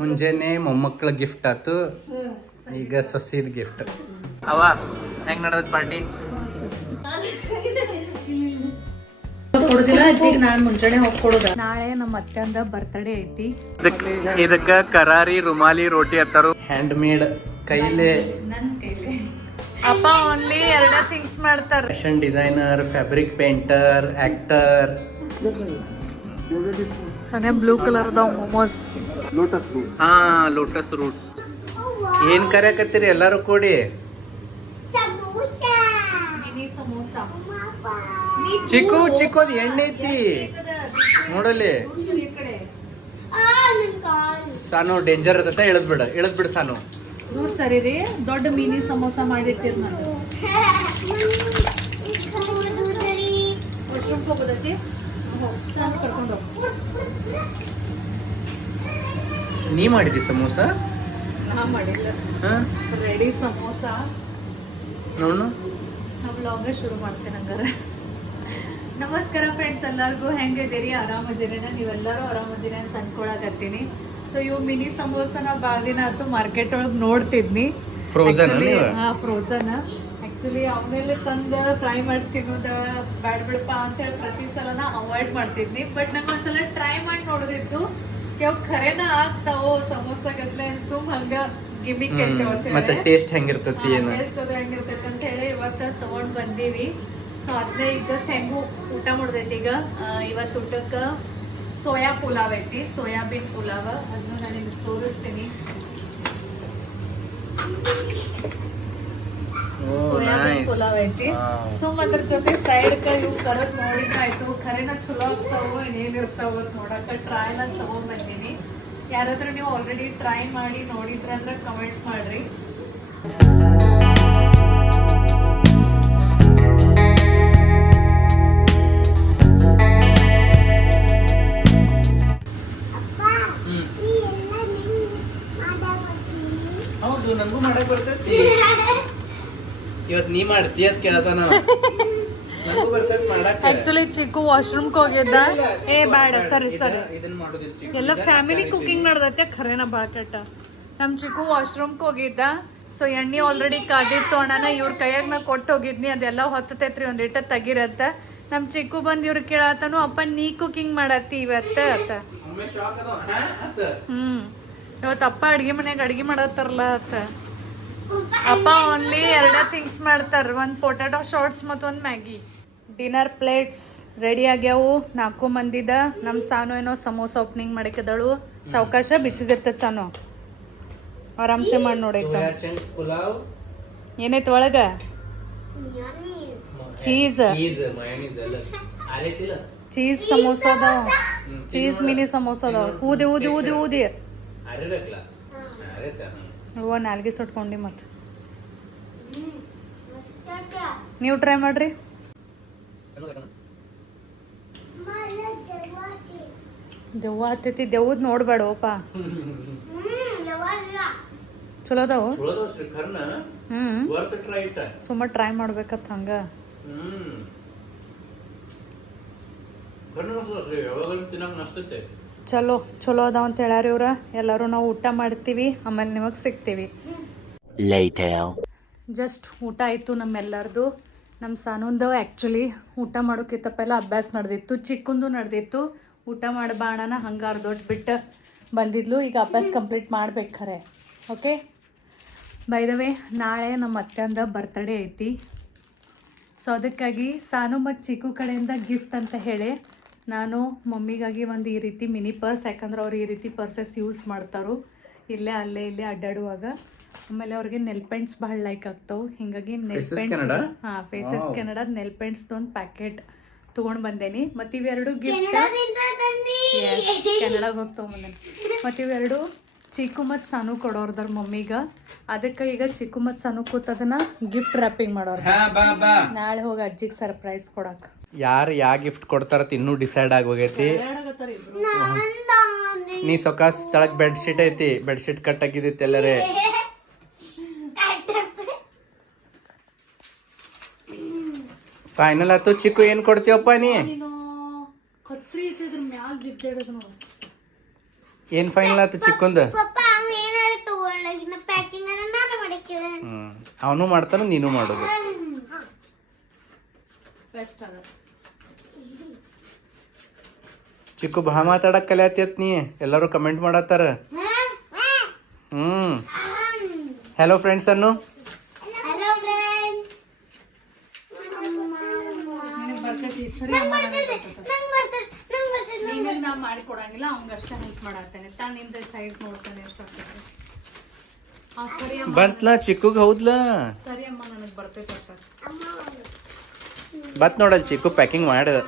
ಮುಂಜಾನೆ ಮೊಮ್ಮಕ್ಕಳ ಗಿಫ್ಟ್ ಆತು, ಈಗ ಸೊಸಿದ ಗಿಫ್ಟ್. ಅವ ಹೆಂಗ್ ನಡೆದ ಪಾರ್ಟಿ? ಕೊಡುದಿಲ್ಲ ಅಜ್ಜಿಗೆ ನಾಳೆ ಮುಂಜಾನೆ ಹೋಗಿ ಕೊಡುದ. ನಾಳೆ ನಮ್ಮ ಅತ್ತೆಂದ ಬರ್ತ್ಡೇ ಐತಿ. ಇದಕ್ಕ ಕರಾರಿ ರುಮಾಲಿ ರೋಟಿ ಅತ್ತಾರು, ಹ್ಯಾಂಡ್ ಮೇಡ್ ಕೈಲೇ. ನನ್ ಕೈಲಿ ಅಪ್ಪ ಓನ್ಲಿ 2 ಥಿಂಗ್ಸ್ ಮಾಡ್ತಾರ: fashion designer, fabric painter, actor. Blue colour momos, lotus roots. ಏನ್ ಕರೆಯಕತ್ತೀರಿ ಎಲ್ಲಾರು ಕೂಡಿ? ಮಿನಿ ಸಮೋಸ. ಚಿಕ್ಕು ಚಿಕ್ಕೋದ್ ಎಣ್ಣೆ ಐತಿ ನೋಡಲಿ. ಸಾನು ಡೇಂಜರ್ ಇರತ್ತ, ಇಳದ್ ಬಿಡ ಸಾನು. ದೂರ್ ಸರಿ ರೀ, ದೊಡ್ಡ ಮಿನಿ ಸಮೋಸ ಮಾಡಿಟ್ಟಿರ್ ನಾನು. ವಾಶ್ರೂಮ್ ಹೋಗೋದೈತಿ, ಕರ್ಕೊಂಡು ನೀ ಮಾಡಿದಿ ಸಮೋಸ? ನಾ ಮಾಡಿಲ್ಲ. ರೆಡಿ ಸಮೋಸ ನೋಡು. ನಾ ವ್ಲಾಗ್ ಶುರು ಮಾಡ್ತೇನೆ ಹಂಗಾರೆ. ನಮಸ್ಕಾರ ಫ್ರೆಂಡ್ಸ್, ಎಲ್ಲರಿಗೂ ಹೆಂಗಿದ್ದೀರಿ? ಆರಾಮದಿರಿ? ನೀವೆಲ್ಲರೂ ಆರಾಮದಿರಿ ಅಂತ ಅನ್ಕೊಳಕತ್ತೀನಿ. ಸೊ ಇವು ಮಿನಿ ಸಮೋಸನ ಭಾಳ ದಿನ ಆಯ್ತು ಮಾರ್ಕೆಟ್ ಒಳಗೆ ನೋಡ್ತಿದ್ನಿ. ಫ್ರೋಸನ್ ಆಕ್ಚುಲಿ ಅವನ್ನೆಲ್ಲ ತಂದು ಫ್ರೈ ಮಾಡಿ ತಿನ್ನೋದ ಬ್ಯಾಡ ಬಿಡಪ್ಪ ಅಂತ ಹೇಳಿ ಪ್ರತಿ ಸಲನ ಅವಾಯ್ಡ್ ಮಾಡ್ತಿದ್ನಿ. ಬಟ್ ನಂಗೆ ಒಂದ್ಸಲ ಟ್ರೈ ಮಾಡಿ ನೋಡೋದಿತ್ತು, ಯಾವ ಖರೇನ ಆಗ್ತಾವೋ ಸಮೋಸ ಗತ್ಲೆ ಸುಮ್ ಹಂಗ ಗಿಮಿಕ್ ಮತ್ತೆ ಟೇಸ್ಟ್ ಹೆಂಗಿರ್ತೈತಿ ಟೇಸ್ಟ್ ಅದು ಹೆಂಗಿರ್ತೈತಿ ಅಂತ ಹೇಳಿ ಇವತ್ತು ತಗೊಂಡ್ ಬಂದೀವಿ. ಸೊ ಅದನ್ನೇ ಈಗ ಜಸ್ಟ್ ಹೆಂಗು ಊಟ ಮಾಡೋದೈತಿ. ಈಗ ಇವತ್ತು ಊಟಕ್ಕೆ ಸೋಯಾ ಪುಲಾವ್ ಐತಿ, ಸೋಯಾಬೀನ್ ಪುಲಾವ್. ಅದನ್ನ ನಾನು ನಿಮ್ಗೆ ತೋರಿಸ್ತೀನಿ. ಸೋಯಾಬೀನ್ ಪುಲಾವ್ ಐತಿ. ಸುಮ್ ಅದ್ರ ಜೊತೆ ಸೈಡ್ ಇವು ಕರದ್ ನೋಡಿದ್ರಾಯ್ತು, ಖರೇನ ಚಲೋ ಆಗ್ತಾವೋ ಏನೇನಿರ್ತಾವ ನೋಡಕ್ಕ ಟ್ರಯಲ್ ಅಂತ ತಗೊಂಡ್ ಬಂದೀನಿ. ಯಾರಾದ್ರೂ ನೀವು ಆಲ್ರೆಡಿ ಟ್ರೈ ಮಾಡಿ ನೋಡಿದ್ರಂದ್ರೆ ಕಮೆಂಟ್ ಮಾಡ್ರಿ. ಹೌದು, ನಂಗೂ ಮಾಡಕ್ ಬರ್ತೈತಿ. ಇವತ್ ನೀ ಮಾಡ್ತಿ ಅದ್ ಕೇಳ್ತಾನ. ನಂಗೂ ಬರ್ತೈತಿ ಮಾಡಕ್. ಆಕ್ಚುಲಿ ಚಿಕ್ಕು ವಾಶ್ರೂಮ್ ಹೋಗಿದ್ದ. ಏ ಬೇಡ, ಸರಿ ಇದನ್ನ ಮಾಡೋದಿಲ್ಲ. ಎಲ್ಲ ಫ್ಯಾಮಿಲಿ ಕುಕಿಂಗ್ ನಡ್ದೈತೆ, ಖರೇನ ಬಾಳ ಕೆಟ್ಟ. ನಮ್ ಚಿಕ್ಕು ವಾಶ್ರೂಮ್ ಹೋಗಿದ್ದ. ಸೊ ಎಣ್ಣೆ ಆಲ್ರೆಡಿ ಕಾದಿತ್ತು ಅಣ್ಣನ ಇವ್ರ ಕೈಯಾಗ ನಾ ಕೊಟ್ಟು ಹೋಗಿದ್ನಿ. ಅದೆಲ್ಲ ಹೊತ್ತೈತ್ರಿ, ಒಂದಿಟ್ಟ ತೆಗಿರತ್ತ. ನಮ್ ಚಿಕ್ಕು ಬಂದ್ ಇವ್ರ ಕೇಳತ್ತಾನು, ಅಪ್ಪ ನೀ ಕುಕಿಂಗ್ ಮಾಡತ್ತಿ ಇವತ್ತ ಅತ್ತ. ಇವತ್ತು ಅಪ್ಪ ಅಡ್ಗೆ ಮನ್ಯಾಗ ಅಡ್ಗೆ ಮಾಡತ್ತಾರಲ್ಲ ಅತ್ತ. ಅಪ್ಪ ಓನ್ಲಿ 2 ಥಿಂಗ್ಸ್ ಮಾಡ್ತಾರ: ಒಂದು ಪೊಟ್ಯಾಟೊ ಶಾರ್ಟ್ಸ್ ಮತ್ತು ಒಂದು ಮ್ಯಾಗಿ. ಡಿನ್ನರ್ ಪ್ಲೇಟ್ಸ್ ರೆಡಿ ಆಗ್ಯಾವು 4 ಮಂದಿದ. ನಮ್ಮ ಸಾನು ಏನೋ ಸಮೋಸ ಓಪನಿಂಗ್ ಮಾಡಿಕದಳು. ಸಾವಕಾಶ ಬಿಸಿದಿರ್ತದ ಸಾನು, ಆರಾಮ್ಸೆ ಮಾಡಿ ನೋಡೈತ. ಏನೈತೆ ಒಳಗ? ಚೀಸ್ ಸಮೋಸ ಅದಾವ, ಚೀಸ್ ಮಿನಿ ಸಮೋಸ ಅದಾವ. ಊದಿ ಊದಿ ಊದಿ ಊದಿ ಹೂವ ನಾಲ್ಗೆ ಸುಟ್ಕೊಂಡಿ. ಮತ್ತೆ ನೀವು ಟ್ರೈ ಮಾಡ್ರಿ. ದೆವ್ವ ಹತ್ತೈತಿ, ದೆವ್ವದ್ ನೋಡ್ಬೇಡವಪ್ಪ. ಚಲೋ ಅದಾವು. ಸುಮ್ಮ ಟ್ರೈ ಮಾಡ್ಬೇಕತ್ ಹಂಗ. ಚಲೋ ಅದಾವ ಅಂತ ಹೇಳ್ಯಾರ ಇವ್ರ. ಎಲ್ಲರೂ ನಾವು ಊಟ ಮಾಡ್ತೀವಿ, ಆಮೇಲೆ ನಿಮಗೆ ಸಿಗ್ತೀವಿ. ಜಸ್ಟ್ ಊಟ ಆಯಿತು ನಮ್ಮೆಲ್ಲರದು. ನಮ್ಮ ಸಾನಂದು ಆ್ಯಕ್ಚುಲಿ ಊಟ ಮಾಡೋಕ್ಕಿಂತ ಪೆಲ್ಲ ಅಭ್ಯಾಸ ನಡೆದಿತ್ತು, ಚಿಕ್ಕಂದು ನಡೆದಿತ್ತು. ಊಟ ಮಾಡಿ ಬಾಣನ ಹಂಗೆ ಅರ್ಧೊಟ್ಟು ಬಿಟ್ಟು ಬಂದಿದ್ಲು. ಈಗ ಅಭ್ಯಾಸ ಕಂಪ್ಲೀಟ್ ಮಾಡ್ಬೇಕು ಖರೆ. ಓಕೆ, ಬೈ ದ ವೇ ನಾಳೆ ನಮ್ಮ ಅತ್ತೆಂದ ಬರ್ತ್ಡೇ ಐತಿ. ಸೊ ಅದಕ್ಕಾಗಿ ಸಾನು ಮತ್ತು ಚಿಕ್ಕು ಕಡೆಯಿಂದ ಗಿಫ್ಟ್ ಅಂತ ಹೇಳಿ ನಾನು ಮಮ್ಮಿಗಾಗಿ ಒಂದು ಈ ರೀತಿ ಮಿನಿ ಪರ್ಸ್, ಯಾಕಂದ್ರೆ ಅವ್ರು ಈ ರೀತಿ ಪರ್ಸಸ್ ಯೂಸ್ ಮಾಡ್ತಾರೋ ಇಲ್ಲೇ ಅಲ್ಲೇ ಇಲ್ಲೇ ಅಡ್ಡಾಡುವಾಗ. ಆಮೇಲೆ ಅವ್ರಿಗೆ ನೆಲ್ ಪೇಂಟ್ಸ್ ಭಾಳ ಲೈಕ್ ಆಗ್ತಾವೆ, ಹಿಂಗಾಗಿ ನೆಲ್ ಪೇಂಟ್ಸ್ ಫೇಸಸ್ ಕೆನಡಾದ ನೆಲ್ ಪೇಂಟ್ಸ್ದು ಒಂದು ಪ್ಯಾಕೆಟ್ ತೊಗೊಂಡು ಬಂದೇನಿ. ಮತ್ತು ಇವೆರಡು ಗಿಫ್ಟ್ ಕೆನಡಾಗ ಹೋಗಿ ತೊಗೊಂಬಂದೇನಿ. ಮತ್ತು ಇವೆರಡು ಚಿಕ್ಕು ಮತ್ತು ಸಾನು ಕೊಡೋರ್ದಾರ ಮಮ್ಮಿಗೆ. ಅದಕ್ಕೆ ಈಗ ಚಿಕ್ಕು ಮತ್ತು ಸಾನು ಕೂತದನ್ನ ಗಿಫ್ಟ್ ರ್ಯಾಪಿಂಗ್ ಮಾಡೋರು. ನಾಳೆ ಹೋಗಿ ಅಜ್ಜಿಗೆ ಸರ್ಪ್ರೈಸ್ ಕೊಡಕ್ಕೆ. ಯಾರು ಯಾವ ಗಿಫ್ಟ್ ಕೊಡ್ತಾರತ್ ಇನ್ನೂ ಡಿಸೈಡ್ ಆಗೋಗೈತಿ. ನೀ ಸೊಕಾಸ್ ತಳಕ್ ಬೆಡ್ಶೀಟ್ ಐತಿ, ಬೆಡ್ಶೀಟ್ ಕಟ್ ಆಗಿದೈತಿ ಎಲ್ಲರೇ. ಫೈನಲ್ ಆತು. ಚಿಕ್ಕು ಏನ್ ಕೊಡ್ತೀವಪ್ಪ ನೀ? ಏನ್ ಫೈನಲ್ ಆತು ಚಿಕ್ಕಂದ? ಅವನು ಮಾಡ್ತಾನ, ನೀನು ಮಾಡೋದು. ಚಿಕ್ಕು ಬಾ ಮಾತಾಡಕ್ ಕಲಿಯತ್ ನೀ, ಎಲ್ಲರೂ ಕಮೆಂಟ್ ಮಾಡತ್ತಾರ. ಹಲೋ ಫ್ರೆಂಡ್ಸ್ ಅನ್ನು. ನಾ ಮಾಡಿ ಕೊಡಂಗಿಲ್ಲ, ಅವಂಗ ಅಷ್ಟೇ ಹೆಲ್ಪ್ ಮಾಡತ್ತೇನೆ. ತಾನಿಂದ ಸೈಜ್ ನೋಡ್ತಾನೆ ಎಷ್ಟಾಗ್ತದೆ. ಬಂತ್ಲ ಚಿಕ್ಕುಗ್ ಹೌದ್ಲ? ಸರಿ ಅಮ್ಮ, ನನಗೆ ಬರ್ತೈತೆ ಸರ್. ಬತ್ ನೋಡಲ್ ಚಿಕ್ಕು ಪ್ಯಾಕಿಂಗ್ ಮಾಡಿದ.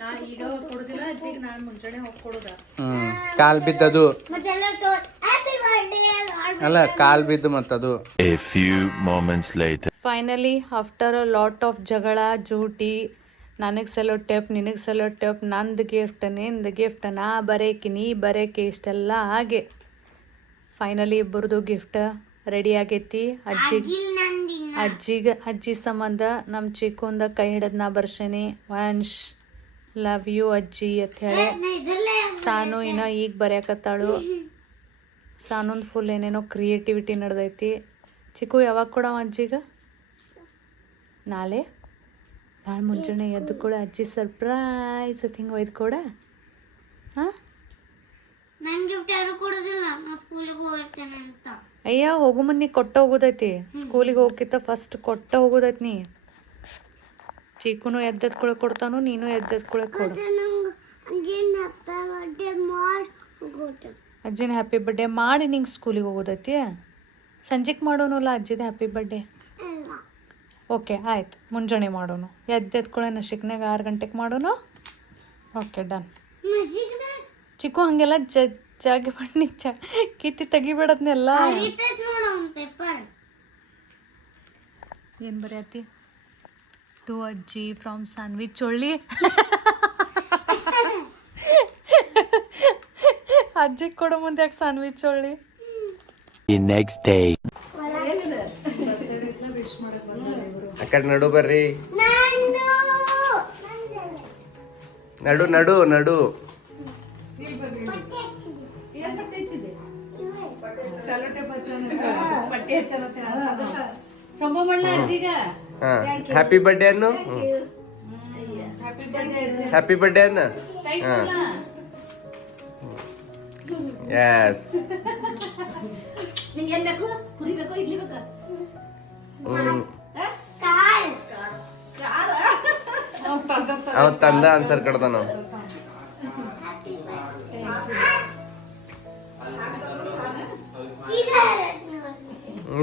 ನಾ ಈಗ ಕೊಡುದಿಲ್ಲ ಅಜ್ಜಿಗೆ, ನಾಳೆ ಮುಂಜಾನೆ ಹೋಗಿ ಕೊಡುದ. ಕಾಲ್ ಬಿದ್ದದು ಅಲ್ಲ, ಕಾಲ್ ಬಿದ್ದು ಮತ್ತದು. A few moments later. Finally after a lot of ಜಗಳ ಜೂಟಿ, ನನಗೆ ಸೆಲೋ ಟೇಪ್, ನಿನಗೆ ಸೆಲೋ ಟೇಪ್, ನಂದು ಗಿಫ್ಟ್, ನಿಂದು ಗಿಫ್ಟ್, ನಾ ಬರೇಕಿ ನೀ ಬರೇಕಿ, ಇಷ್ಟೆಲ್ಲ ಹಾಗೆ ಫೈನಲಿ ಇಬ್ಬರದು ಗಿಫ್ಟ್ ರೆಡಿ ಆಗೈತಿ. ಅಜ್ಜಿ ಸಂಬಂಧ ನಮ್ಮ ಚಿಕ್ಕೊಂದ ಕೈ ಹಿಡಿದ್ ನಾ ಬರ್ಸೇನಿ. ವಂಶ್ ಲವ್ ಯು ಅಜ್ಜಿ ಅಂತ ಹೇಳಿ. ಸಾನು ಇನ್ನ ಈಗ ಬರ್ಯಾಕತ್ತಾಳು. ಸಾನೊಂದು ಫುಲ್ ಏನೇನೋ ಕ್ರಿಯೇಟಿವಿಟಿ ನಡೆದೈತಿ. ಚಿಕ್ಕು ಯಾವಾಗ ಕೊಡವ ಅಜ್ಜಿಗೆ? ನಾಳೆ ಮುಂಜಾನೆ ಎದ್ದು ಕೂಡ ಅಜ್ಜಿ ಸರ್ಪ್ರೈಸ್ ಅಂತ ಹಿಂಗೆ ಒಯ್ದು ಕೊಡ. ಹಾಂ, ಅಯ್ಯ ಹೋಗು ಮುಂದೆ ನೀ ಕೊಟ್ಟ ಹೋಗೋದೈತಿ. ಸ್ಕೂಲಿಗೆ ಹೋಗಿತ್ತ ಫಸ್ಟ್ ಕೊಟ್ಟ ಹೋಗೋದೈತಿ ನೀ. ಚಿಕ್ಕುನು ಎದ್ದೆದ್ ಕೂಡ ಕೊಡ್ತಾನು, ನೀನು ಎದ್ದೆದ್ ಕೂಡ ಕೊಡು. ಅಜ್ಜಿನ ಹ್ಯಾಪಿ ಬರ್ಡೇ ಮಾಡಿ ನಿಂಗೆ ಸ್ಕೂಲಿಗೆ ಹೋಗೋದೈತಿ. ಸಂಜೆಗೆ ಮಾಡೋನಲ್ಲ ಅಜ್ಜಿದ ಹ್ಯಾಪಿ ಬರ್ಡೇ. ಓಕೆ ಆಯ್ತು, ಮುಂಜಾನೆ ಮಾಡೋನು. ಎದ್ದೆದ್ ಕೂಡ ನಶಿಕ್ನಾಗ 6 ಗಂಟೆಗೆ ಮಾಡೋನು. Okay done. ಚಿಕ್ಕು ಹಂಗೆಲ್ಲ ಜಾಗಿ ಮಾಡಿ ಕಿತ್ತಿ ತೆಗಿಬೇಡದ್ನೆಲ್ಲ. ಏನು ಬರೆಯತಿ? ಟು ಅಜ್ಜಿ ಫ್ರಮ್ ಸಾನ್ವಿ ಚೊಳ್ಳಿ. ಅಜ್ಜಿಗೆ ಕೊಡೋ ಮುಂದೆ ಯಾಕೆ ಸಾನ್ವಿ ಚೊಳ್ಳಿ? The next day. ಆ ಕಡೆ ನಡು ಬರ್ರಿ. ನಡು ನಡು ನಡು. ಹ್ಯಾಪಿ ಬರ್ಡೇ ಅನ್ನು. ಹ್ಯಾಪಿ ಬರ್ಡೇ ಅನ್ನ. ಎಸ್. ಅವ್ ತಂದ ಆನ್ಸರ್ ಕಡ್ದ ನಾವು.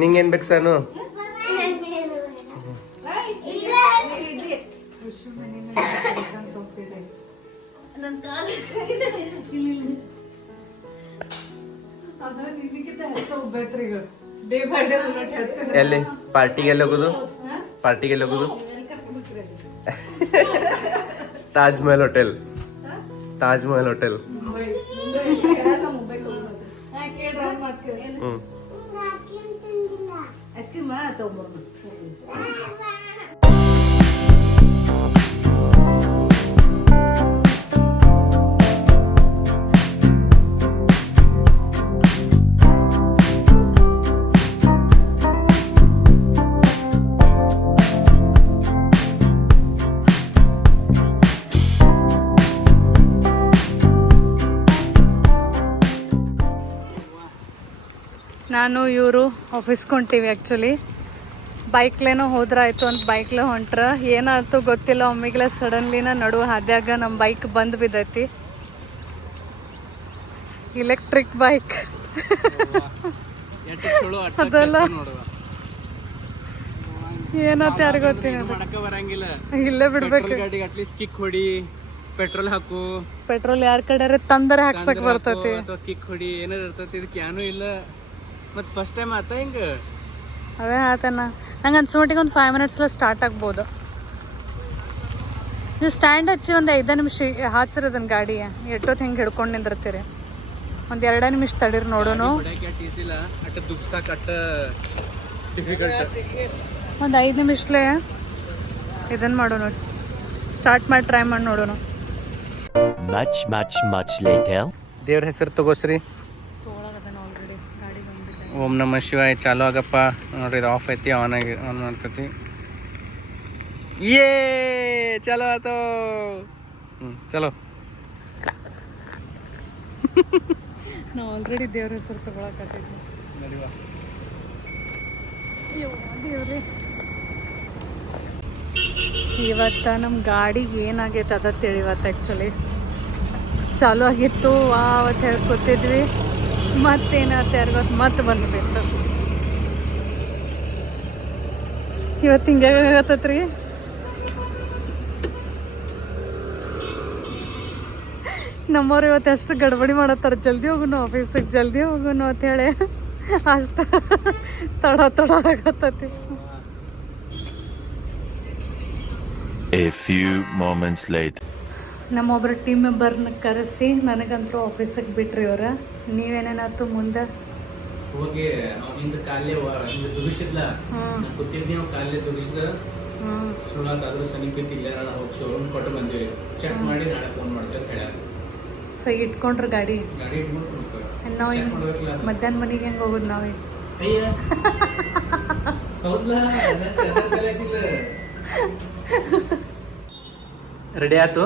ನಿಂಗೇನ್ ಬೇಕು ಸಾನು? ಎಲ್ಲಿ ಪಾರ್ಟಿಗೆ ಎಲ್ಲಿ ಹೋಗುದು? ಪಾರ್ಟಿಗೆ ಎಲ್ಲಿ ಹೋಗುದು? ತಾಜ್ ಮಹಲ್ ಹೋಟೆಲ್. ತಾಜ್ ಮಹಲ್ ಹೋಟೆಲ್. ನಾನು ಇವರು ಆಫೀಸ್ಗೆ ಹೊಂಟೀವಿ. ಆ್ಯಕ್ಚುಲಿ ಬೈಕ್ಲೇನೋ ಹೋದ್ರಾಯ್ತು ಅಂತ ಬೈಕ್ಲೆ ಹೊಂಟ್ರ. ಏನಾಯ್ತು ಗೊತ್ತಿಲ್ಲ, ಒಮ್ಮಿಗ್ಲೆ ಸಡನ್ಲಿನ ನಡು ಹಾದ್ಯಾಗ ನಮ್ಮ ಬೈಕ್ ಬಂದು ಬಿದ್ದೈತಿ. ಇಲೆಕ್ಟ್ರಿಕ್ ಬೈಕ್ ಅದಲ್ಲ, ಏನಂತ ಯಾರು ಗೊತ್ತಿಲ್ಲ. ಇಲ್ಲೇ ಬಿಡ್ಬೇಕು. ಕಿಕ್ ಹೊಡಿ, ಪೆಟ್ರೋಲ್ ಹಾಕು. ಪೆಟ್ರೋಲ್ ಯಾರ ಕಡೆ ತಂದರೆ ಹಾಕ್ಸಕ್ ಬರ್ತೈತಿ. ಕಿಕ್ ಹೊಡಿ ಏನಾರ ಇರ್ತೈತಿ. ಇದಕ್ಕೆ ಏನೂ ಇಲ್ಲ. ಮತ್ತೆ ಫಸ್ಟ್ ಟೈಮ್ ಆತ ಹಿಂಗ. ಅದೇ ಆತನ. ನಂಗೆ ಅನ್ಸೋಮಟ್ಟಿಗೆ ಒಂದು 5 ಮಿನಿಟ್ಸ್ಲ ಸ್ಟಾರ್ಟ್ ಆಗ್ಬೋದು. ನೀವು ಸ್ಟ್ಯಾಂಡ್ ಹಚ್ಚಿ ಒಂದು 5 ನಿಮಿಷ ಹಾಚ್ಸಿರೋದನ್ನ ಗಾಡಿ ಎಷ್ಟೊತ್ತು ಹಿಂಗೆ ಹಿಡ್ಕೊಂಡು ನಿಂದಿರ್ತೀರಿ. ಒಂದು 2 ನಿಮಿಷ ತಡೀರಿ ನೋಡೋನು. ಡಿಫಿಕಲ್ಟ್. ಒಂದು 5 ನಿಮಿಷಲೇ ಇದನ್ನು ಮಾಡೋಣ, ಸ್ಟಾರ್ಟ್ ಮಾಡಿ ಟ್ರೈ ಮಾಡಿ ನೋಡೋಣ. Much later. ದೇವ್ರ ಹೆಸರು ತಗೋಸ್ರಿ. ಆಲ್ರೆಡಿ ಗಾಡಿ ಬಂದ್ಬಿಟ್ಟೆ. ಓಂ ನಮಃ ಶಿವಾಯ. ಚಾಲು ಆಗಪ್ಪ. ನೋಡ್ರಿ ಇದು ಆಫ್ ಐತಿ, ಆನ್ ಮಾಡ್ತೈತಿ. ಚಲೋ ಆತೋ. ಚಲೋ. ನಾವು ಆಲ್ರೆಡಿ ದೇವ್ರ ಹೆಸರು ತಗೊಳಕತ್ತಿದ್ವಿ. ದೇವ್ರಿ, ಇವತ್ತು ನಮ್ಮ ಗಾಡಿಗೆ ಏನಾಗೈತೆ ಅದ ತಿಳಿವತ್ತು. ಆ್ಯಕ್ಚುಲಿ ಚಾಲು ಆಗಿತ್ತು, ಅವತ್ತು ಹೇಳ್ಕೊತಿದ್ವಿ, ಮತ್ತೇನಾಯ್ತು ಯಾರಿಗೊತ್ತು ಮತ್ತೆ ಬಂದ್ಬಿಟ್ಟು. ಇವತ್ತು ಹಿಂಗೆ ಆಗತ್ತತ್ರಿ. ನಮ್ಮವ್ರು ಇವತ್ತು ಎಷ್ಟು ಗಡ್ಬಡಿ ಮಾಡತ್ತಾರ, ಜಲ್ದಿ ಹೋಗೋಣ ಆಫೀಸಿಗೆ, ಜಲ್ದಿ ಹೋಗೋಣ ಅಂತ ಹೇಳಿ ಅಷ್ಟು ತಡ ಆಗತ್ತತಿ. A few moments later. ನಮ್ಮೊಬ್ಬರು ಟೀಮ್ ಮೆಂಬರ್ನ ಕರೆಸಿ ನನಗಂತೂ ಆಫೀಸಿಗೆ ಬಿಟ್ರಿ ಇವ್ರ. ನೀವೇನೇನಾಯ್ತು ಮುಂದೆ? ಹೋಗಿ ಅವಿಂದ ಕಾಲೇ ಹಿಂಗೆ ದುಗಿಸಿದ್ಲ, ಕೂತಿದ್ವಿ ನಾವು ಕಾಲೇ ದುಗಿಸಿದ ಸುಳ್ಳಾಕಾದ್ರೂ ಸಮೀಪ ಇಲ್ಲ. ನಾನು ಹೋಗಿ ಶೋರೂಮ್ ಕೊಟ್ಟು ಬಂದಿವಿ, ಚೆಕ್ ಮಾಡಿ ನಾಳೆ ಫೋನ್ ಮಾಡ್ತೇವೆ ಅಂತ ಹೇಳ. ಸೊ ಇಟ್ಕೊಂಡ್ರಿ ಗಾಡಿ ಇಟ್ಕೊಂಡು ನಾವು ಮಧ್ಯಾಹ್ನ ಮನೆಗೆ ಹೆಂಗೆ ಹೋಗೋದು ನಾವೇ? ರೆಡಿ ಆಯ್ತು.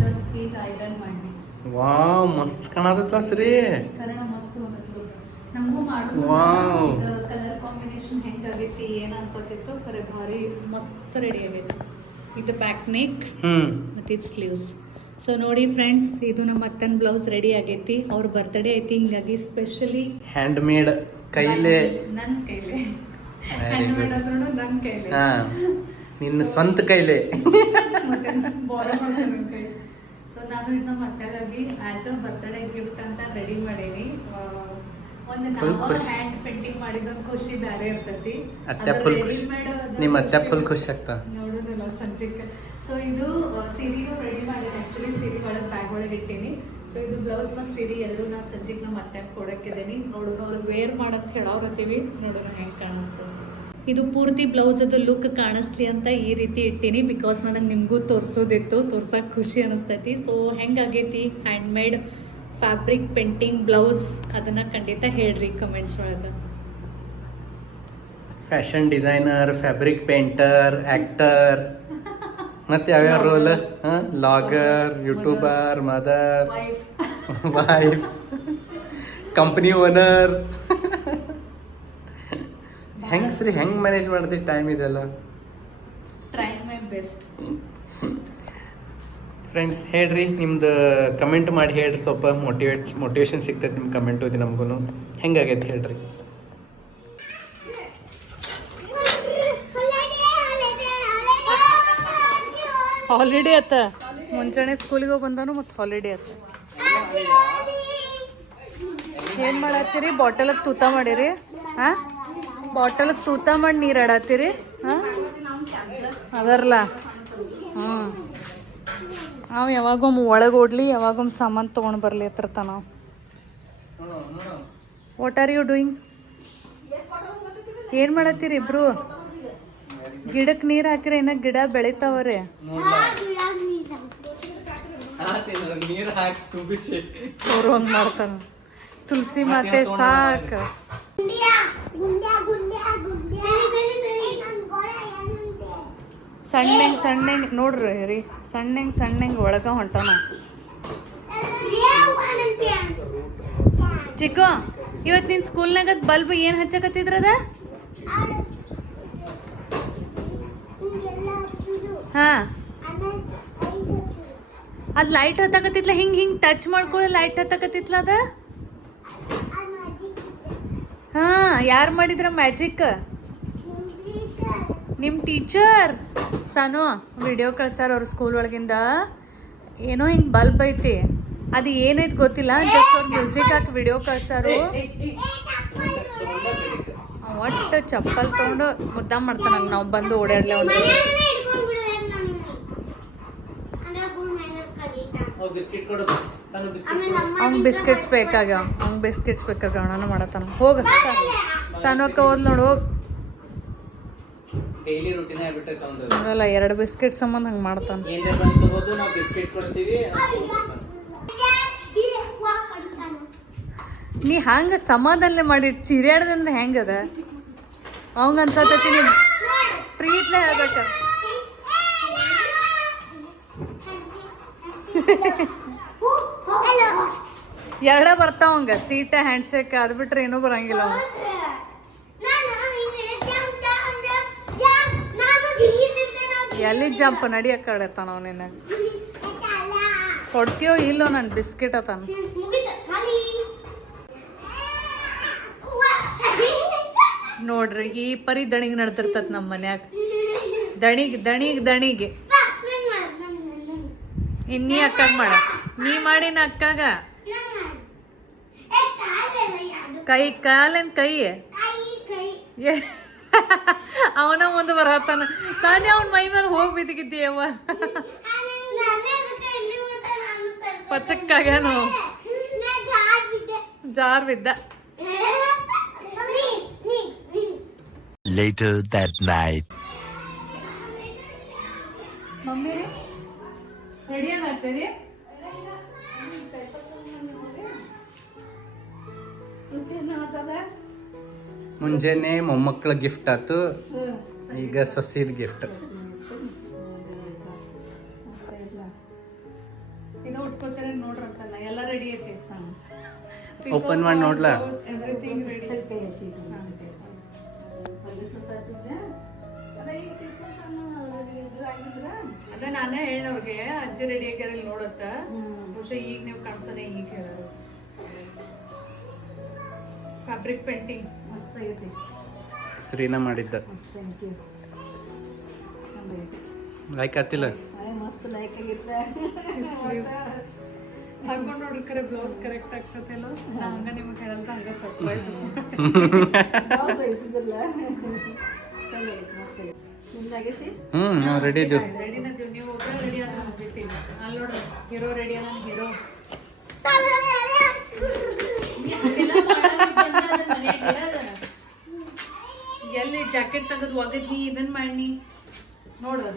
ಜಸ್ಟ್ ಈಗ ಐರನ್ ಮಾಡಿ. ವಾವ್, ಮಸ್ತ್ ಕಾಣತೈತಲ್ಲ ಸರಿ. ಕನ್ನಡ ಮಸ್ತ್ ಬಂದದ್ದು. ನಮಗೂ ಮಾಡೋದು ಕಲರ್ ಕಾಂಬಿನೇಷನ್ ಹೆಂಗಾಗೈತಿ ಏನು ಅನ್ಸತ್ತಿತ್ತು, ಖರೆ ಭಾರಿ ಮಸ್ತ್ ರೆಡಿ ಆಗೈತಿ. ಇದು ಬ್ಯಾಕ್ ನೆಕ್ ಮತ್ತು ಇದು ಸ್ಲೀವ್ಸ್. ಸೊ ನೋಡಿ ಫ್ರೆಂಡ್ಸ್, ಇದು ನಮ್ಮ ಅಕ್ಕನ ಬ್ಲೌಸ್ ರೆಡಿ ಆಗೈತಿ. ಅವ್ರ ಬರ್ತ್ಡೇ ಐತಿ, ಹಿಂಗಾಗಿ ಸ್ಪೆಷಲಿ ಹ್ಯಾಂಡ್ ಮೇಡ್, ಕೈಲೇ, ನನ್ನ ಕೈಲೇ ಹ್ಯಾಂಡ್ ಮೇಡ್ ಆದ್ರೂ ನನ್ನ ಕೈಲೇ, ನಿನ್ನ ಸ್ವಂತ ಕೈಲೇ ಮತ್ತೆ ಬಾರೋ ಮಾಡ್ತೀನಿ ನನ್ನ ಕೈ. ಸೊ ನಾನು ಇದು ನಮ್ಮ ಅಕ್ಕಗಾಗಿ ಆ್ಯಸ್ ಅ ಬರ್ತ್ಡೇ ಗಿಫ್ಟ್ ಅಂತ ರೆಡಿ ಮಾಡೀನಿ. ಒಂದು ನಾವು ಹ್ಯಾಂಡ್ ಪೇಂಟಿಂಗ್ ಮಾಡಿದೊಂದು ಖುಷಿ ಬೇರೆ ಇರ್ತೈತಿ. ಅತ್ತೆ ಫುಲ್ ಖುಷಿ, ನಿಮ್ಮ ಅತ್ತೆ ಫುಲ್ ಖುಷಿ ಆಗ್ತಾ ನೋಡೋದಲ್ಲ ಸಂಜೆಗೆ. ಸೊ ಇದು ಸೀರೆಗೂ ರೆಡಿ ಮಾಡಿದೆ. ಆ್ಯಕ್ಚುಲಿ ಸೀರೆ ಒಳಗೆ ಬ್ಯಾಗ್ ಒಳಗೆ ಇಟ್ಟೀನಿ. ಸೊ ಇದು ಬ್ಲೌಸ್ ಮತ್ತು ಸೀರೆ ಎರಡು ನಾನು ಸಂಜೆಗೆ ನಮ್ಮ ಅತ್ತೆ ಕೊಡಕ್ಕಿದ್ದೀನಿ. ನೋಡೋಣ ಅವ್ರಿಗೆ ವೇರ್ ಮಾಡಕ್ಕೆ ಹೇಳೋಗತ್ತೀವಿ, ನೋಡೋಣ ಹೆಂಗೆ ಕಾಣಿಸ್ತದೆ. ಇದು ಪೂರ್ತಿ ಬ್ಲೌಸದ ಲುಕ್ ಕಾಣಿಸ್ಲಿ ಅಂತ ಈ ರೀತಿ ಇಟ್ಟೀನಿ, ಬಿಕಾಸ್ ನನಗೆ ನಿಮಗೂ ತೋರಿಸೋದಿತ್ತು, ತೋರ್ಸೋಕೆ ಖುಷಿ ಅನಿಸ್ತೈತಿ. ಸೊ ಹೆಂಗಾಗೈತಿ hand made fabric painting blouse, ಅದನ್ನು ಖಂಡಿತ ಹೇಳ್ರಿ ಕಮೆಂಟ್ಸ್ ಒಳಗೆ. Fashion designer, fabric painter, actor, ಮತ್ತೆ ಯಾವ್ಯಾವ role? Vlogger, YouTuber, mother, wife, company owner. ಹೆಂಗೆ ಸರಿ, ಹೆಂಗೆ ಮ್ಯಾನೇಜ್ ಮಾಡ್ತೀವಿ ಟೈಮ್ ಇದೆಲ್ಲ? Try my best. ಫ್ರೆಂಡ್ಸ್ ಹೇಳ್ರಿ, ನಿಮ್ದು ಕಮೆಂಟ್ ಮಾಡಿ ಹೇಳ್ರಿ, ಸ್ವಲ್ಪ ಮೋಟಿವೇಶನ್ ಸಿಗ್ತೈತೆ ನಿಮ್ಮ ಕಮೆಂಟ್ ಓದಿ ನಮಗೂ. ಹೆಂಗಾಗೈತೆ ಹೇಳ್ರಿ. ಹಾಲಿಡೇ ಆತ, ಮುಂಜಾನೆ ಸ್ಕೂಲಿಗೆ ಹೋಗಿ ಬಂದಾನು ಮತ್ತು ಹಾಲಿಡೇ ಆತ. ಏನು ಮಾಡತ್ತೀರಿ? ಬಾಟಲಿಗೆ ತೂತ ಮಾಡಿರಿ? ಹಾಂ, ಬಾಟಲಿಗೆ ತೂತ ಮಾಡಿ ನೀರು ಆಡತ್ತೀರಿ? ಹಾಂ ಅದರಲ್ಲ. ಹಾಂ, ನಾವು ಯಾವಾಗೊಮ್ಮೆ ಒಳಗೆ ಓಡ್ಲಿ, ಯಾವಾಗೊಮ್ಮೆ ಸಾಮಾನು ತೊಗೊಂಡು ಬರಲಿ ಹತ್ರತ ನಾವು. What are you doing? ಏನು ಮಾಡತ್ತೀರಿ ಇಬ್ರು? ಗಿಡಕ್ಕೆ ನೀರು ಹಾಕಿರಿ, ಇನ್ನ ಗಿಡ ಬೆಳಿತಾವ್ರಿ. ನೀರು ಹಾಕಿ ತುಂಬಿಸಿ ಅವ್ರು ಹಂಗೆ ಮಾಡ್ತಾನ. ತುಳಸಿ ಮಾತೆ ಸಾಕು. ಸಣ್ಣಂಗೆ ಸಣ್ಣಂಗೆ ನೋಡ್ರಿ ರೀ, ಸಣ್ಣಂಗೆ ಒಳಗೆ ಹೊಂಟಾನ. ಚಿಕ್ಕು, ಇವತ್ತು ನಿನ್ನ ಸ್ಕೂಲ್ನಾಗ ಬಲ್ಬ್ ಏನು ಹಚ್ಚಕತ್ತಿದ್ರದ? ಹಾಂ, ಅದು ಲೈಟ್ ಹತ್ತಕತ್ತಿತ್ಲ, ಹಿಂಗೆ ಟಚ್ ಮಾಡ್ಕೊಳ್ಳಿ ಲೈಟ್ ಹತ್ತಕತ್ತಿತ್ಲ ಅದ. ಹಾಂ, ಯಾರು ಮಾಡಿದ್ರ ಮ್ಯಾಜಿಕ್? ನಿಮ್ಮ ಟೀಚರ್. ಸಾನು ವಿಡಿಯೋ ಕಳ್ಸಾರ ಅವ್ರ ಸ್ಕೂಲ್ ಒಳಗಿಂದ. ಏನೋ ಹಿಂಗೆ ಬಲ್ಬ್ ಐತಿ, ಅದು ಏನೈತಿ ಗೊತ್ತಿಲ್ಲ, ಜಸ್ಟ್ ಅವ್ರು ಮ್ಯೂಸಿಕ್ ಹಾಕಿ ವಿಡಿಯೋ ಕಳ್ಸಾರು. ಒಟ್ಟು ಚಪ್ಪಲ್ ತೊಗೊಂಡು ಮುದ್ದಾಂ ಮಾಡ್ತಾನ, ನಾವು ಬಂದು ಓಡಾಡ್ಲಿ ಒಂದು. ಅವ್ನಿಗೆ ಬಿಸ್ಕೆಟ್ಸ್ ಬೇಕಾಗ್ಯಾವ, ನಾನು ಮಾಡತ್ತಾನ. ಹೋಗ ಸಣ್ಣಕ್ಕ ಹೋದ್ ನೋಡು ಹೋಗ್. ಡೈಲಿ ರೂಟೀನ್ ಆಗ್ಬಿಟ್ಟೈತೆ ಅವ್ನ್ದು. ಅಲ್ಲ 2 ಬಿಸ್ಕೆಟ್ ಸಂಬಂಧ ಹಂಗೆ ಮಾಡ್ತಾನೆ. ಏನ್ರ ಬಂದು ತಗೋದು ನಾವು ಬಿಸ್ಕೆಟ್ ಕೊಡ್ತೀವಿ. ನೀ ಹಂಗೆ ಸಮಾಧಾನ ಮಾಡಿ ಚಿರ್ಯಾಡ್ದಂದ್ರೆ ಹೆಂಗದ ಅವಂಗ ಅನ್ಸತೈತಿ ನೀ ಪ್ರೀತ್ಲೆ ಹೇಳ್ಬೇಕ. ಎರಡ ಬರ್ತಾವಂಗ ಸೀಟ ಹ್ಯಾಂಡ್ ಶೇಕ್ ಅದ್ ಬಿಟ್ರೆ ಏನೂ ಬರಂಗಿಲ್ಲ ಅವ. ಎಲ್ಲಿ ಜಂಪ್ ನಡಿ ಕಡೆತಾನ ಅವ ನಿನ್ನ ಕೊಡ್ತೀಯೋ ಇಲ್ಲೋ ನನ್ ಬಿಸ್ಕೆಟ್ ಅತಾನ. ನೋಡ್ರಿ ಈ ಪರಿ ದಣಿಗ್ ನಡ್ತಿರ್ತತ್ ನಮ್ಮ ಮನ್ಯಾಗ. ದಣಿಗೆ ಇನ್ನೀ ಅಕ್ಕಾಗ ಮಾಡ ನೀ ಮಾಡಿ ನಾ ಅಕ್ಕಾಗ ಕಾಲೇನ್ ಕೈ ಅವನ ಮುಂದೆ ಬರತ್ತಾನ. ಸಾನಿ ಅವನ್ ಮೈ ಮೇಲೆ ಹೋಗಿ ಬಿದ್ದಿಗಿದ್ದೀಯವ್ವ ಪಚಕ್ಕಾಗನು ಜಾರ್ ಬಿದ್ದ. Later that night. Mummy ready ಆಗ್ತೀರಿ? ಮುಂಜಾನೆ ಮೊಮ್ಮಕ್ಕಳ ಗಿಫ್ಟ್ ಆಯ್ತು, ಈಗ ಸೊಸೆದ ಗಿಫ್ಟ್. ಇದು ಉಟ್ಕೋತಾರೆ ನೋಡ್ರಂತಲ್ಲ ಎಲ್ಲ ರೆಡಿ ಐತಿ. ಓಪನ್ ಮಾಡಿ ನೋಡ್ಲಾ? Everything ready. ಅದ ನಾನೇ ಹೇಳವ್ರಿಗೆ ಅಜ್ಜಿ ರೆಡಿ ಆಗ್ಯಾರ ಇಲ್ಲಿ ನೋಡತ್ತ. ಬಹುಶಃ ಈಗ ನೀವು ಕಾಣಿಸೋಣ ಈಗ ಹೇಳೋರು. ಫ್ಯಾಬ್ರಿಕ್ ಪೇಂಟಿಂಗ್ ಮಸ್ತ್ ಆಗೈತಿ. ಶ್ರೀನ ಮಾಡಿದ್ದ. ಲೈಕ್ ಆಗ್ತಿಲ್ಲ? ಮಸ್ತ್ ಲೈಕ್ ಆಗಿರ್ತ ಹಾಕೊಂಡ್ ನೋಡ್ರಿ ಕರೆ ಬ್ಲೌಸ್ ಕರೆಕ್ಟ್ ಆಗ್ತೈತೆಲ್ಲೋ. ನಾ ಹಂಗ ನಿಮ್ಗೆ ಹೇಳಲ್ಲ ಹಂಗ ಸರ್ಪ್ರೈಸ್. ನಾವು ರೆಡಿ ಇದ್ದೀವಿ. ರೆಡಿನದೀವಿ, ನೀವು ಒಬ್ಬರೇ ರೆಡಿ ಆದ್ರೆ ಮುಗಿತಿ. ಅಲ್ಲಿ ನೋಡ್ರಿ ಹೀರೋ ರೆಡಿ ಅದ. ಹೀರೋ ಎಲ್ಲಿ ಜಾಕೆಟ್ ತೆಗೆದು ಒಗದ್ ನೀ ಇದನ್ ಮಾಡಿ ನೋಡ್ರಿ.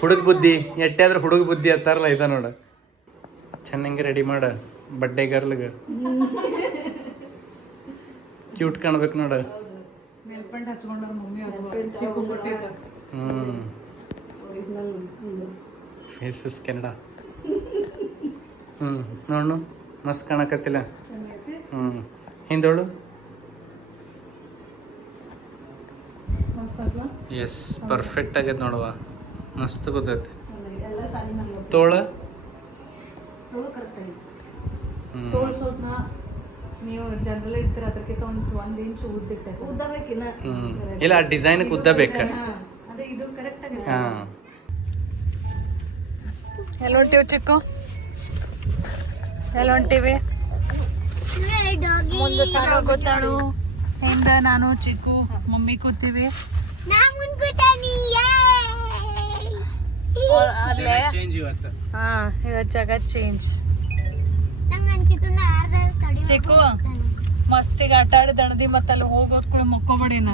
ಹುಡುಗ ಬುದ್ಧಿ ಎಟ್ಟಾದ್ರೆ ಹುಡುಗ ಬುದ್ಧಿ ಅಂತಾರಲ್ಲ, ಇದ ನೋಡ ಚೆನ್ನಾಗಿ ರೆಡಿ ಮಾಡ. ಬಡ್ಡೆ ಗರ್ಲ್ಗ ಕ್ಯೂಟ್ ಕಾಣ್ಬೇಕು ನೋಡ. ಮೇಲ್ಪಂಡ್ ಹಚ್ಕೊಂಡ್ರ ಮಮ್ಮಿ ಅಥವಾ ಚಿಕ್ಕು ಕೊಟ್ಟಿದ್ದ. Faces Canada. ನೋಡು ಮಸ್ತ್ ಕಾಣಕತ್ತಿಲ್ಲ? ಹಿಂದೋಳು. ಎಸ್ ಪರ್ಫೆಕ್ಟ್ ಆಗೈತೆ ನೋಡುವ, ಮಸ್ತ್ ಗೊತ್ತೈತಿ. ತೋಳ ತೋಳು ಸ್ವಲ್ಪ ನೀವು ಜನರಲ್ ಇರ್ತೀರ ಅದಕ್ಕಿಂತ ಒಂದು ಇಂಚ್ ಉದ್ದಿರ್ತೈತೆ. ಉದ್ದಬೇಕಿನ್ನ ಇಲ್ಲ ಡಿಸೈನ್ ಉದ್ದಬೇಕ. ಅದೇ ಇದು ಕರೆಕ್ಟ್ ಆಗಿದೆ. ಹಾಂ ಎಲ್ಲಿ ಹೊಂಟಿವಿ ಚಿಕ್ಕು? ಎಲ್ಲಿ ಹೊಂಟಿವಿ? ಮುಂದೆ ಸಾಗ ಗೊತ್ತಾಳು. ಹಿಂದ ನಾನು ಚಿಕ್ಕು ಮಮ್ಮಿ ಕೂತೀವಿ. ಅಲ್ಲೇ ಚೇಂಜ್ ಇವತ್ತು. ಹಾ ಇವತ್ತು ಜಾಗ ಚೇಂಜ್. ಚಿಕ್ಕು ಮಸ್ತಿಗೆ ಆಟ ಆಡಿ ದಣದಿ ಮತ್ತೆ ಅಲ್ಲಿ ಹೋಗೋದ್ ಕೂಡ ಮಕ್ಕೋಬೇಡಿನ.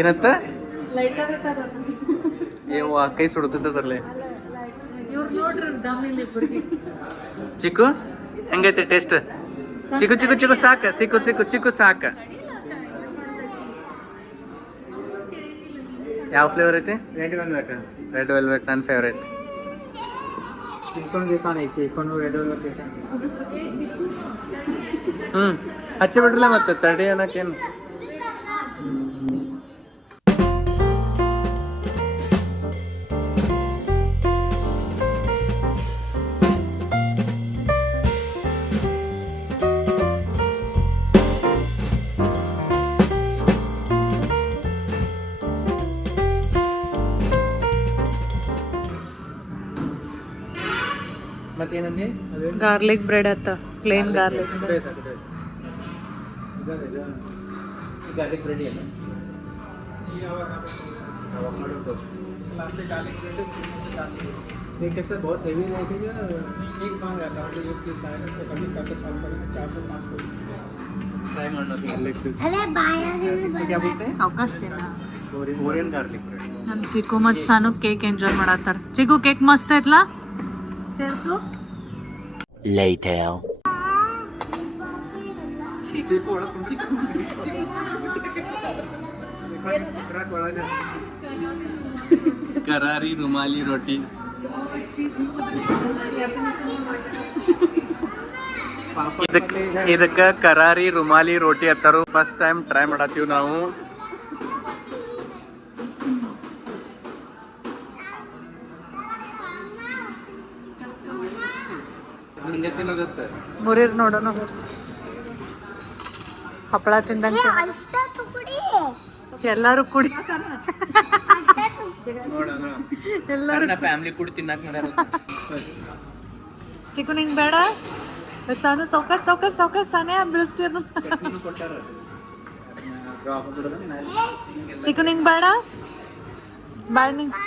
ಏನಂತ ಲೈಟರ್ ಕೈ ಸುಡುತ್ತದಲ್ಲೇ. ಇವ್ರು ನೋಡ್ರಿ ದಮ್ಮಿಲ್ಲ ಇಬ್ಬರಿಗೆ. ಚಿಕ್ಕು ಹೆಂಗೈತೆ ಟೇಸ್ಟ್? ಚಿಕ್ಕು ಚಿಕ್ಕು ಚಿಕ್ಕು ಸಾಕ, ಸಿಕ್ಕು ಸಿಕ್ಕು ಚಿಕ್ಕು ಸಾಕ. ಯಾವ ಫ್ಲೇವರ್ ಐತಿ? Red velvet. ರೆಡ್ ವೆಲ್ವೆಟ್ ನನ್ನ ಫೇವ್ರೇಟ್. ಹಚ್ಚಿ ಬಿಡ್ರಲ್ಲ ಮತ್ತೆ ತಡಿ ಅನ್ನಕೇನು. ಮತ್ತೇನಂದಿ ಗಾರ್ಲಿಕ್ ಬ್ರೆಡ್ ಅತ್ತ ಪ್ಲೇನ್ ಗಾರ್ಲಿಕ್ गार्लिक ब्रेड है ना ये avocado तो क्लासिक गार्लिक ब्रेड है सिंपल गार्लिक ये कैसे बहुत हेवी रहेगा एक बार रहता है एक पीस आएगा तो कभी करके सर्व करेंगे 400-500 ट्राई करना गार्लिक अरे बाया इसको क्या बोलते हैं ಸಾವಕಾಶ ತಿನ್ನ कोरियन गार्लिक ब्रेड ನಮ್ಮ ಚಿಕ್ಕು ಮತ್ತು ಸಾನು ಕೇಕ್ ಎಂಜಾಯ್ ಮಾಡತ್ತಾರ ಚಿಕ್ಕು ಕೇಕ್ ಮಸ್ತ್ ಐತ್ಲ ಸೇರ್ತು Later. करारी रुमाली रोटी ಇದಕ್ಕೆ ಕರಾರಿ ರುಮಾಲಿ ರೋಟಿ ಅತ್ತಾರು ಫಸ್ಟ್ ಟೈಮ್ ಟ್ರೈ ಮಾಡತ್ತೀವಿ ನಾವು ಹಿಂಗೆ ತಿನ್ನೋದತ್ತ ಮುರಿರ್ ನೋಡೋಣ ಹಪ್ಪಳ ತಿಂದಂಗೆ अष्टा टुकड़ी ಎಲ್ಲರೂ ಕುಡಿ ನೋಡೋಣ ಎಲ್ಲರೂ ಫ್ಯಾಮಿಲಿ ಕೂಡ ತಿನ್ನಕ್ ಮಾಡ್ಯಾರ ಚಿಕ್ಕು ನಿಂಗೆ ಬೇಡ ಸಾನು ಸೌಕಾಸ್ ಸೌಕಾಸ್ ಸೌಕಾಸ್ ಸಾನೇ ಬೀಳಿಸ್ತೀರ ಕೊಟ್ಟಾರ ಚಿಕ್ಕು ನಿಂಗೆ ಬೇಡ ಬೇಡ ನಿಂಗೆ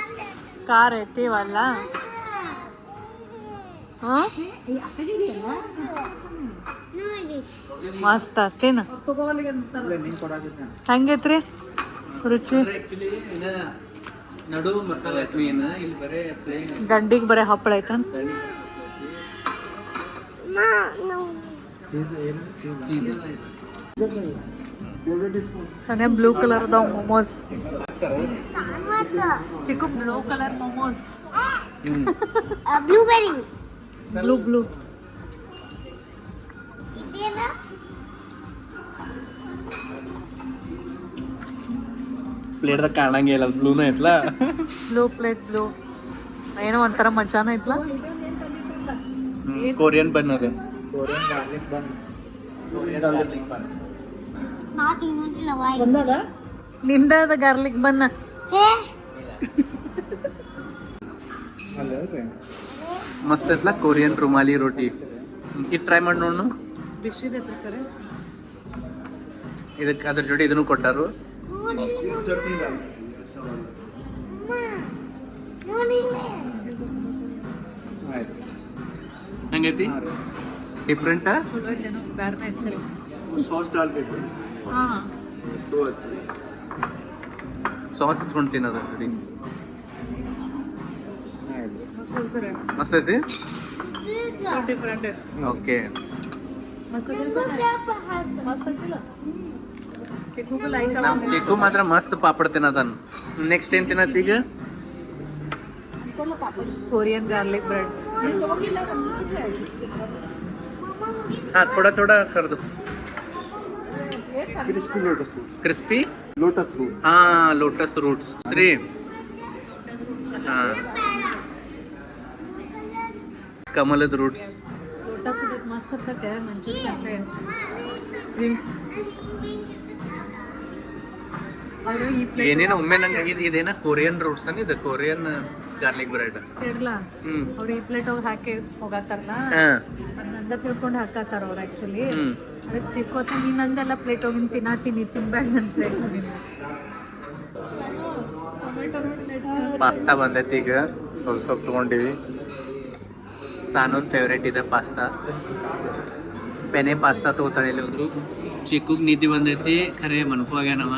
ಕಾರ್ ಐತಿವಲ್ಲ ಹಾಂ ಮಸ್ತ್ ತಿನ್ನ ಹೆಂಗೈತ್ರಿ ರುಚಿ ಆಕ್ಚುಲಿ ನಡು ಮಸಾಲೆ ಐತಿ ಏನು ಇಲ್ಲಿ ಬರೇ ಪ್ಲೇನ್ ಗಂಡಿಗೆ ಬರೀ ಹಪ್ಪಳ ಐತನ್ ಸನೇ ಬ್ಲೂ ಕಲರ್ ಅದಾವ ಮೊಮೋಸ್ ಚಿಕ್ಕು blue colour momos blueberry blue blue इतना ಪ್ಲೇಟ್ದಾಗ ಕಾಣಂಗಿಲ್ಲ ಬ್ಲೂನ ಐತ್ಲ ಬ್ಲೂ ಪ್ಲೇಟ್ ಬ್ಲೂ ಏನೋ ಒಂಥರ ಮಜಾನ ಐತ್ಲ ಕೊರಿಯನ್ ಬನ್ ಅದ ना तीनों की लवाई ನಿಂದ ಅದ ಗಾರ್ಲಿಕ್ ಬನ್ನ है ಮಸ್ತ್ ಐತ್ಲ ಕೊರಿಯನ್ ರುಮಾಲಿ ರೋಟಿ ಇದು ಟ್ರೈ ಮಾಡಿ ನೋಡು ಇದಕ್ಕೆ ಅದ್ರ ಜೋಡಿ ಇದನ್ನು ಕೊಟ್ಟಾರು ಹಂಗೈತಿ ಡಿಫ್ರೆಂಟ್ ಸಾಸ್ ಹಚ್ಕೊಂಡು ತಿನ್ನೋದು ಜೋಡಿ ಮಸ್ತ್ ಐತಿ ಡಿಫ್ರೆಂಟ್ ಓಕೆ ನಮ್ ಚಿಕ್ಕು ಮಾತ್ರ ಮಸ್ತ್ ಪಾಪಡ್ ತಿನ್ನದನ್ ನೆಕ್ಸ್ಟ್ ಏನ್ ತಿನ್ನತ್ ಈಗ ಕೊರಿಯನ್ ಗಾರ್ಲಿಕ್ ಬ್ರೆಡ್ ಹಾ ಥೋड़ा ಥೋड़ा कर दो crispy lotus crispy lotus root हाँ लोटस रूट्स श्री हाँ ಕಮಲದ ರೂಟ್ಸ್ ಮಸ್ತ್ ಇರ್ತೈತೆ ಮಂಚೂರಿ ಅವರು ಈ ಪ್ಲೇಟ್ ಏನೇನೋ ಒಮ್ಮೆ ನಂಗೆ ಇದೇನ ಕೊರಿಯನ್ ರೂಟ್ಸ್ ಅನ್ ಇದು ಕೊರಿಯನ್ ಗಾರ್ಲಿಕ್ ಬ್ರೆಡ್ ಕೇರಳ ಹ್ಮ್ ಅವ್ರು ಈ ಪ್ಲೇಟ್ ಹೋಗಿ ಹಾಕಿ ಹೋಗತ್ತಾರಲ್ಲ ಹಾ ನಂದ ತಿಳ್ಕೊಂಡು ಹಾಕತ್ತಾರ ಅವ್ರು ಆ್ಯಕ್ಚುಲಿ ಹ್ಮ್ ಅದಕ್ಕೆ ಚಿಕ್ಕೋತ ನೀನಂದೆಲ್ಲ ಪ್ಲೇಟ್ ಹೋಗಿ ತಿನ್ನತೀನಿ ತಿನ್ಬೇಡ ನನ್ನ ಪ್ಲೇಟ್ ಹೋಗಿನಿ ಪಾಸ್ತಾ ಬಂದೈತಿ ಈಗ ಸ್ವಲ್ಪ ಸ್ವಲ್ಪ ತೊಗೊಂಡಿವಿ ಸಾನೂನ್ ಫೇವ್ರೇಟ್ ಇದೆ ಪಾಸ್ತಾ ಪೆನೆ ಪಾಸ್ತಾ ತೊಗೋತಾಳೆ ಇಲ್ಲಿ ಹೋದ್ರು ಚಿಕ್ಕಗೆ ನಿದ್ದೆ ಬಂದೈತಿ ಖರೆ ಮನ್ಕೋಗ್ಯಾನವ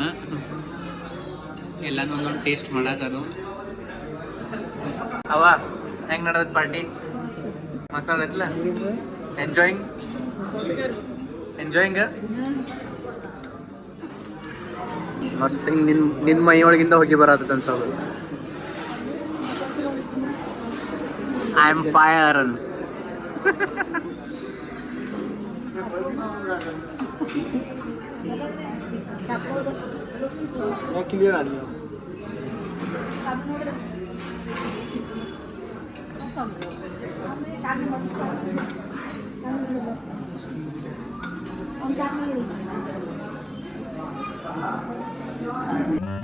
ಎಲ್ಲಾನು ಒಂದೊಂದು ಟೇಸ್ಟ್ ಮಾಡಾಕದು ಅವ ಹೆಂಗ್ ನಡ್ದೈತಿ ಪಾರ್ಟಿ ಮಸ್ತ್ ನಡ್ದೈತಿಲ್ಲ ಎಂಜಾಯಿಂಗ್ ಎಂಜಾಯಿಂಗ್ ಮಸ್ತ್ ಹಿಂಗೆ ನಿನ್ನ ಮೈಯೊಳಗಿಂದ ಹೋಗಿ ಬರತ್ತ ಅನ್ಸೋದು I am fire on clear आ गया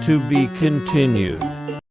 To be continued.